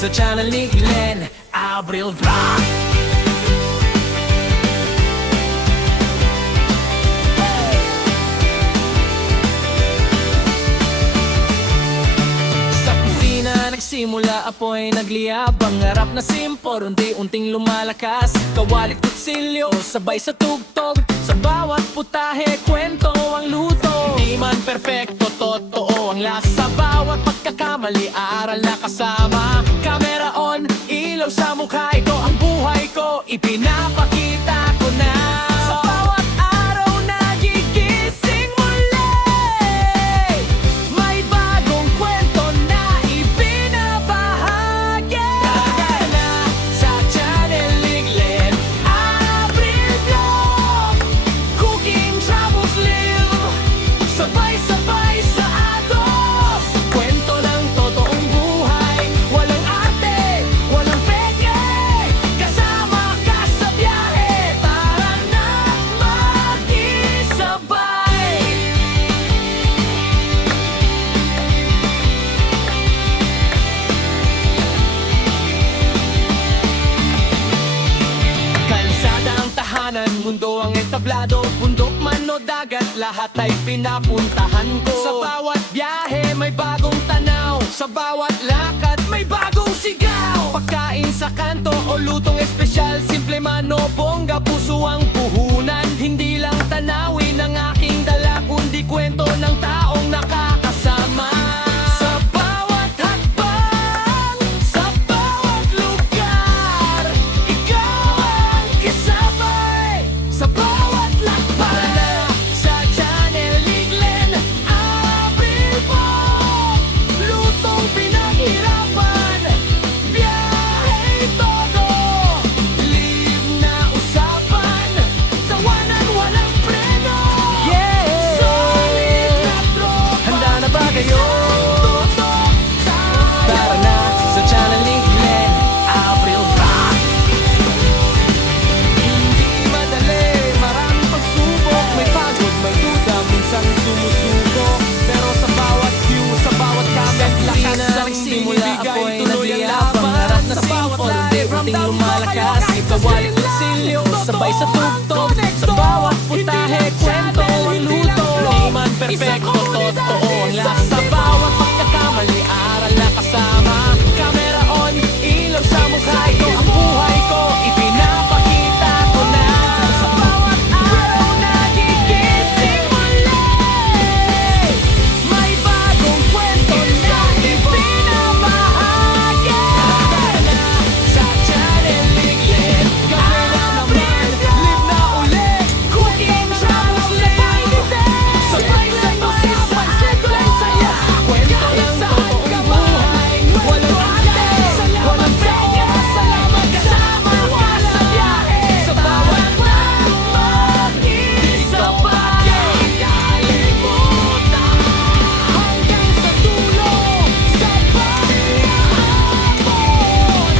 sa channel ni Glenn Abril Vlog. Sa kusina nagsimula apoy nagliyab, pangarap na simpor unti-unting lumalakas. Kawalit kutsilyo sabay sa tugtog, sa bawat putahe kwento ang luto. Di man perpekto, totoo ang lasa. Bawat pagkakamali, aral na kasama. Camera on, ilaw sa mukha. Ito ang buhay ko, ipinapakita ko na. Sa bawat araw nagigising muli, may bagong kwento na ibinabahagi. Tara na sa channel ni Glenn Abril Vlog. Cooking, travels, live, sabay-sabay sa atos. Kwento ng totoong buhay, walang arte, walang peke. Kasama ka sa biyahe, tara na makisabay. Kalsada ang tahanan, mundo ang entablado. Bundok man o dagat, lahat ay pinapuntahan ko. Sa bawat biyahe may bagong tanaw, sa bawat lakad may bagong sigaw. Pagkain sa kanto o lutong espesyal, simple man o bongga, puso ang puhunan. Hindi lang tanawin ang aking dala, kundi kwento ng taong nakakasama. Sa bawat hakbang, sa bawat lugar, ikaw ang kasabay. Sa bawat lakbay, sa channel ni Glenn Abril Vlog. Lutong pinaghirapan, biyahe todo, live na usapan, tawanan walang preno. Solid na tropa, handa na ba kayo? Tara na sa channel ni Glenn Abril Vlog. Hindi madali, maraming pagsubok, may pagod, may duda, minsan sumusuko. Pero sa bawat view, sa bawat comment, lakas ang binibigay, tuloy ang laban. Sa bawat live, unti-unting lumalakas, ikawalit kutsilyo, sabay sa tugtog, sa bawat putahe, kwento ang luto. Di man perpekto, totoo ang lasa. Sa bawat pagkakamali, aral na kasama. Camera on, ilaw sa mukha. Ito ang buhay ko, ipinapakita ko na. Sa bawat araw nagigising muli, may bagong kwento na ibinabahagi. Tara na sa channel ni Glenn Abril Vlog. Live na uli, cooking, travels, live, sabay-sabay sa pansin saya. Kwento ng totoong buhay, walang arte, walang peke. Salamat kasama ka sa biyahe, sa bawat makikisabay. Kalimutan hanggang sa dulo, sabay aabot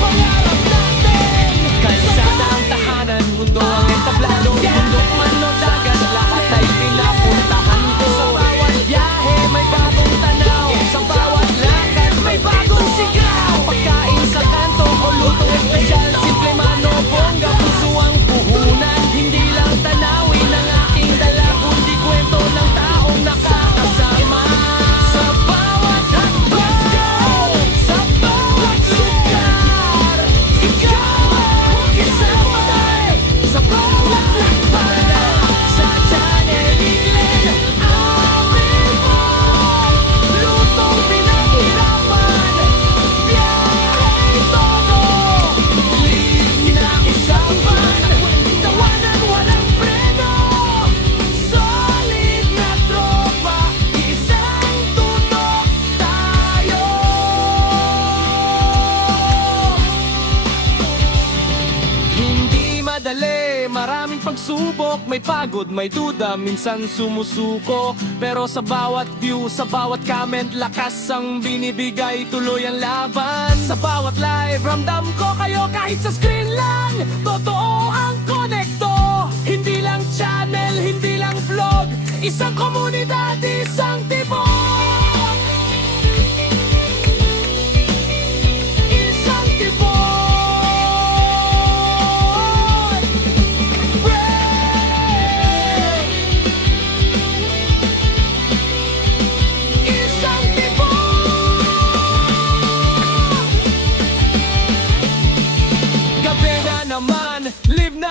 pangarap natin. Kalsada ang tahanan, mundo ang entablado. Bundok man o dagat, lahat ay pinapuntahan ko. Sa bawat biyahe may bagong tanaw, sa bawat lakad may bagong sigaw. Pagkain sa kanto o lutong espesyal, simple man o bongga, puso ang puhunan. Hindi lang tanawin ang aking dala, kundi kwento ng taong nakakasama. Sa bawat hakbang, sa bawat lugar, ikaw ang kasabay. Sa bawat lakbay, sa channel ni Glenn Abril Vlog. Lutong pinaghirapan, biyahe todo, live na usapan, tawanan walang preno. Solid na tropa, isang tutok tayo. Hindi madali, maraming pagsubok, may pagod, may duda, minsan sumusuko. Pero sa bawat view, sa bawat comment, lakas ang binibigay, tuloy ang laban. Sa bawat live, ramdam ko kayo kahit sa screen lang. Totoo ang konekto, hindi lang channel, hindi lang vlog, isang komunidad, isang tibok. Live na